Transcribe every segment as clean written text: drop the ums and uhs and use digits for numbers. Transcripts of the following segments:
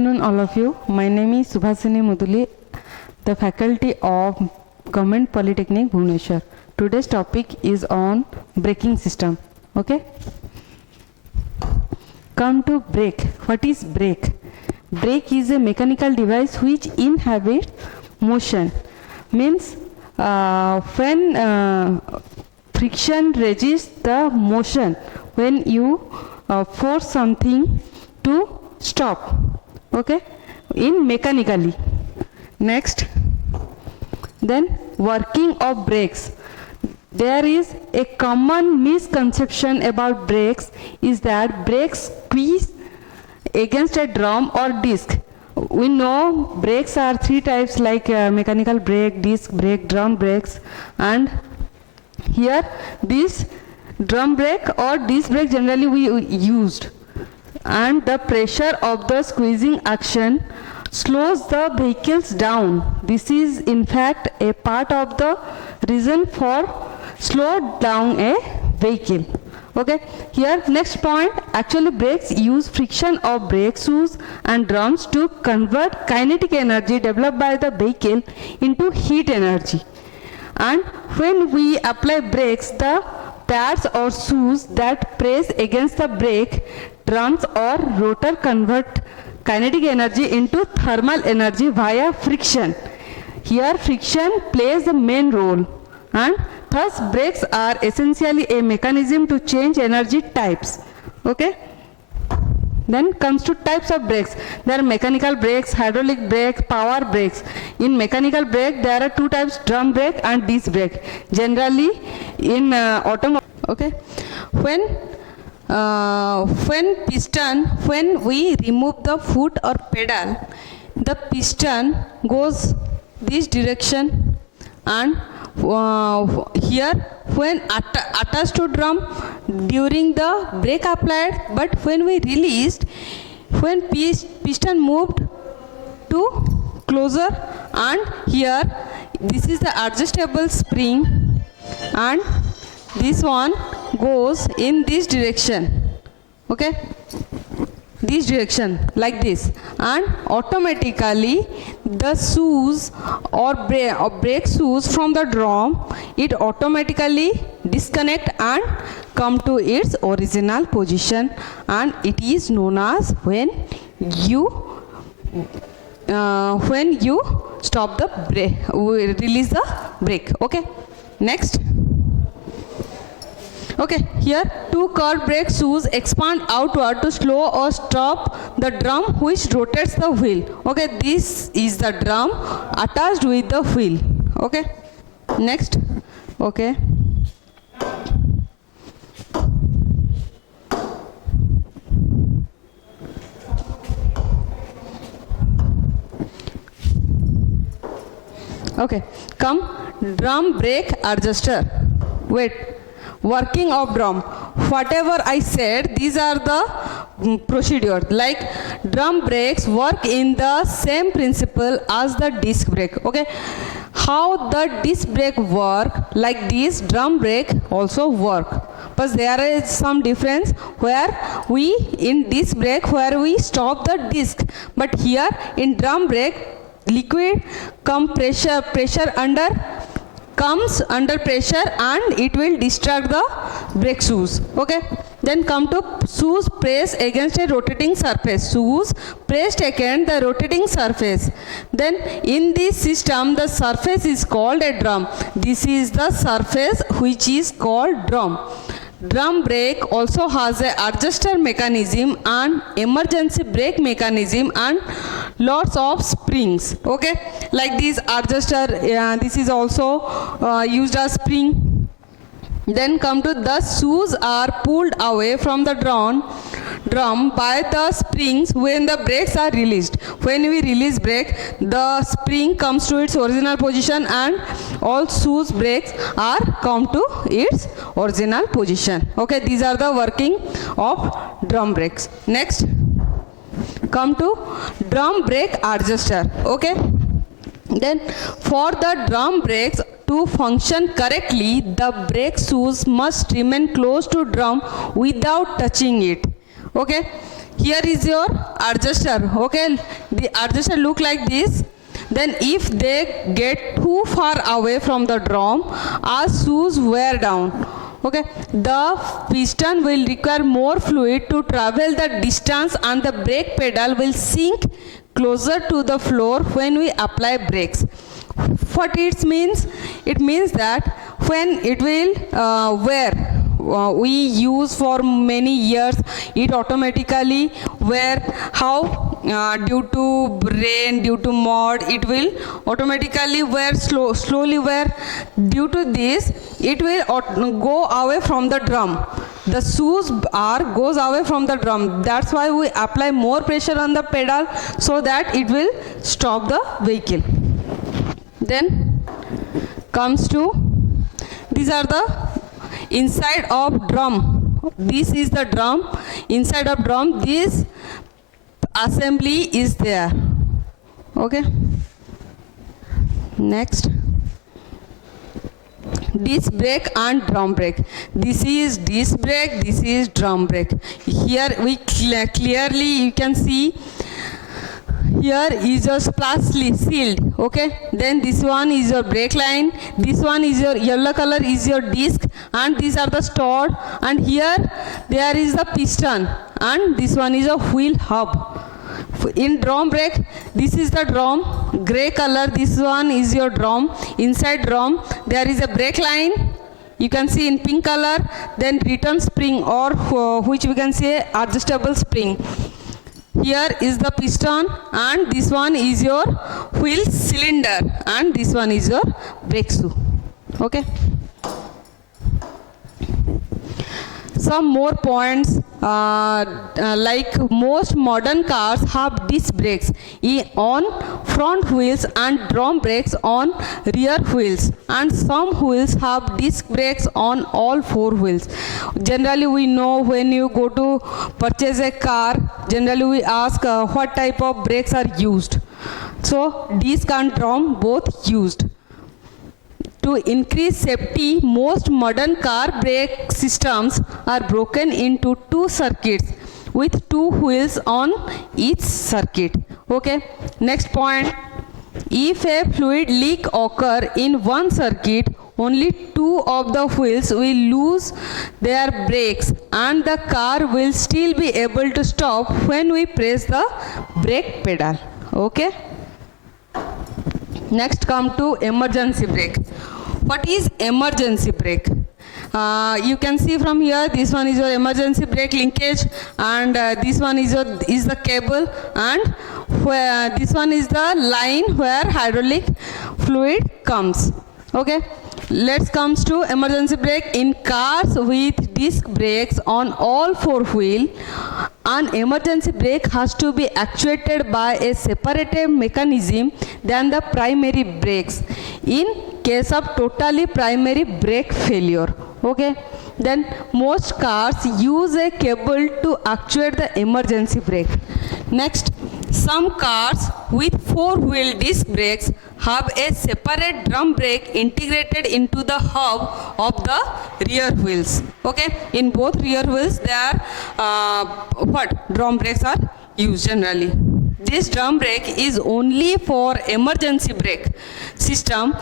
Afternoon, all of you. My name is Subhashini Muduli, the faculty of Government Polytechnic, Bhubaneswar. Today's topic is on braking system. Okay. Come to brake. What is brake? Brake is a mechanical device which inhibits motion. Means when friction resists the motion, when you force something to stop. Okay, in mechanically. Next, then working of brakes. There is a common misconception about brakes is that brakes squeeze against a drum or disc. We know brakes are three types, like mechanical brake, disc brake, drum brakes, and here this drum brake or disc brake generally we used, and the pressure of the squeezing action slows the vehicles down. This is in fact a part of the reason for slow down a vehicle. Okay, here next point, actually brakes use friction of brake shoes and drums to convert kinetic energy developed by the vehicle into heat energy. And when we apply brakes, the pads or shoes that press against the brake drums or rotor convert kinetic energy into thermal energy via friction. Here friction plays the main role, and thus brakes are essentially a mechanism to change energy types. Okay. Then comes to types of brakes. There are mechanical brakes, hydraulic brake, power brakes. In mechanical brake there are two types, drum brake and disc brake. Generally in automobile. Okay. When we remove the foot or pedal, the piston goes this direction, and here when attached to drum during the brake applied, but when we released, when piston moved to closer, and here this is the adjustable spring, and this one goes in this direction. Okay, this direction like this, and automatically the shoes or brake shoes from the drum, it automatically disconnect and come to its original position, and it is known as when you stop the brake, release the brake. Okay, next. Okay, here two curved brake shoes expand outward to slow or stop the drum which rotates the wheel. Okay, this is the drum attached with the wheel. Okay, next. Okay. Okay, come drum brake adjuster. Wait. Working of drum. Whatever I said, these are the procedure. Like drum brakes work in the same principle as the disc brake. Okay, how the disc brake work, like this drum brake also work. But there is some difference where we in disc brake where we stop the disc, but here in drum brake liquid comes under pressure and it will distract the brake shoes. Okay, then come to shoes pressed against a rotating surface. Shoes pressed against the rotating surface. Then in this system the surface is called a drum. This is the surface which is called drum. Drum brake also has a adjuster mechanism and emergency brake mechanism and lots of springs. Okay, like this adjuster, this is also used as spring. Then come to the shoes are pulled away from the drum by the springs when the brakes are released. When we release brake, the spring comes to its original position and all shoes brakes are come to its original position. Okay, these are the working of drum brakes. Next, come to drum brake adjuster. Okay, then for the drum brakes to function correctly, the brake shoes must remain close to drum without touching it. Okay, here is your adjuster. Okay, the adjuster look like this. Then if they get too far away from the drum, our shoes wear down. Okay, the piston will require more fluid to travel the distance, and the brake pedal will sink closer to the floor when we apply brakes. What it means? It means that when it will wear, we use for many years, it automatically wear. How? Due to rain, due to mud, it will automatically wear, slowly wear. Due to this, it will go away from the drum. The shoes goes away from the drum. That's why we apply more pressure on the pedal so that it will stop the vehicle. Then comes to, these are the inside of drum. This is the drum. Inside of drum, this assembly is there. Okay. Next, disc brake and drum brake. This is disc brake, this is drum brake. Here we clearly you can see, here is your splash sealed. Okay, then this one is your brake line, this one is your yellow color is your disc, and these are the stored, and here there is the piston, and this one is a wheel hub. In drum brake, this is the drum, gray color, this one is your drum. Inside drum there is a brake line, you can see in pink color, then return spring, or which we can say adjustable spring. Here is the piston, and this one is your wheel cylinder, and this one is your brake shoe. Okay. Some more points, like most modern cars have disc brakes on front wheels and drum brakes on rear wheels, and some wheels have disc brakes on all four wheels. Generally we know when you go to purchase a car, generally we ask what type of brakes are used. So disc and drum both used. To increase safety, most modern car brake systems are broken into two circuits with two wheels on each circuit. Okay. Next point, if a fluid leak occur in one circuit, only two of the wheels will lose their brakes, and the car will still be able to stop when we press the brake pedal. Okay. Next come to emergency brake. What is emergency brake? You can see from here, this one is your emergency brake linkage, and this one is the cable, and where this one is the line where hydraulic fluid comes. Okay. Let's comes to emergency brake. In cars with disc brakes on all four wheels, an emergency brake has to be actuated by a separate mechanism than the primary brakes in case of totally primary brake failure. Okay. Then most cars use a cable to actuate the emergency brake. Next, some cars with four-wheel disc brakes have a separate drum brake integrated into the hub of the rear wheels. Okay, in both rear wheels there drum brakes are used generally. This drum brake is only for emergency brake system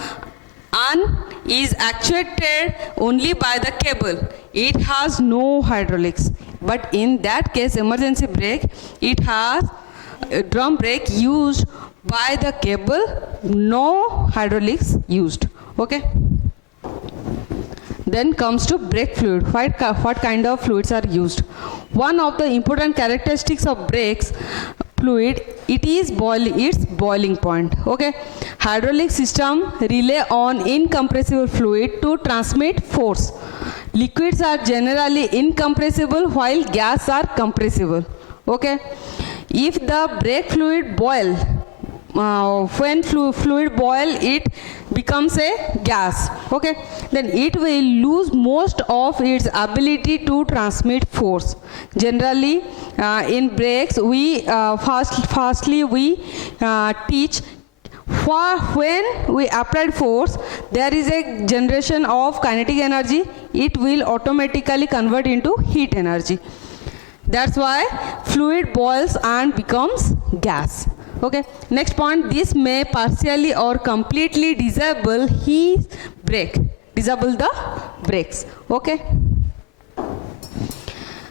and is actuated only by the cable. It has no hydraulics. But in that case, emergency brake, it has a drum brake used by the cable, no hydraulics used. Okay. Then comes to brake fluid. What kind of fluids are used? One of the important characteristics of brakes fluid, its boiling point. Okay. Hydraulic system rely on incompressible fluid to transmit force. Liquids are generally incompressible while gas are compressible. Okay. If the brake fluid boil, when fluid boil, it becomes a gas. Okay. Then it will lose most of its ability to transmit force. Generally, in brakes, we firstly we teach when we applied force, there is a generation of kinetic energy. It will automatically convert into heat energy. That's why fluid boils and becomes gas. Okay, next point, this may partially or completely disable the brakes. Okay,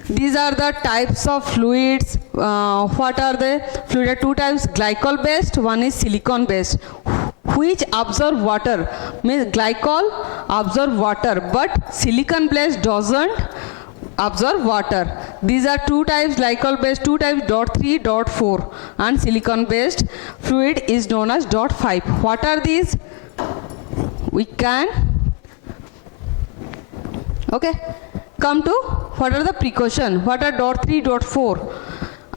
these are the types of fluids. What are they? Fluid are two types, glycol based, one is silicon based, which absorb water. Means glycol absorb water, but silicon based doesn't absorb water. These are two types, glycol based two types, .3, .4, and silicon based fluid is known as .5. What are these? We can come to what are the precaution. What are .3, .4?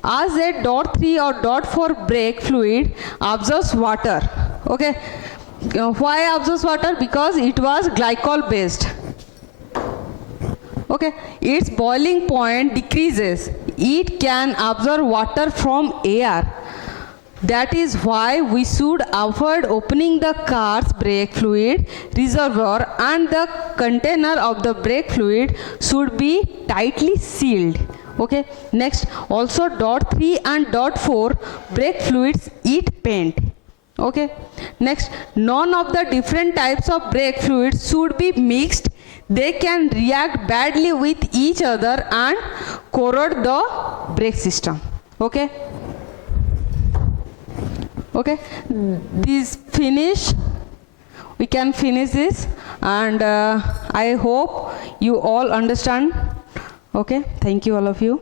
As a .3 or .4 brake fluid absorbs water. Okay, why absorbs water? Because it was glycol based. Okay, its boiling point decreases. It can absorb water from air. That is why we should avoid opening the car's brake fluid reservoir, and the container of the brake fluid should be tightly sealed. Okay, next, also .3 and .4 brake fluids eat paint. Okay, next, none of the different types of brake fluids should be mixed. They can react badly with each other and corrode the brake system. Okay, this finish, we can finish this, and I hope you all understand. Okay, thank you all of you.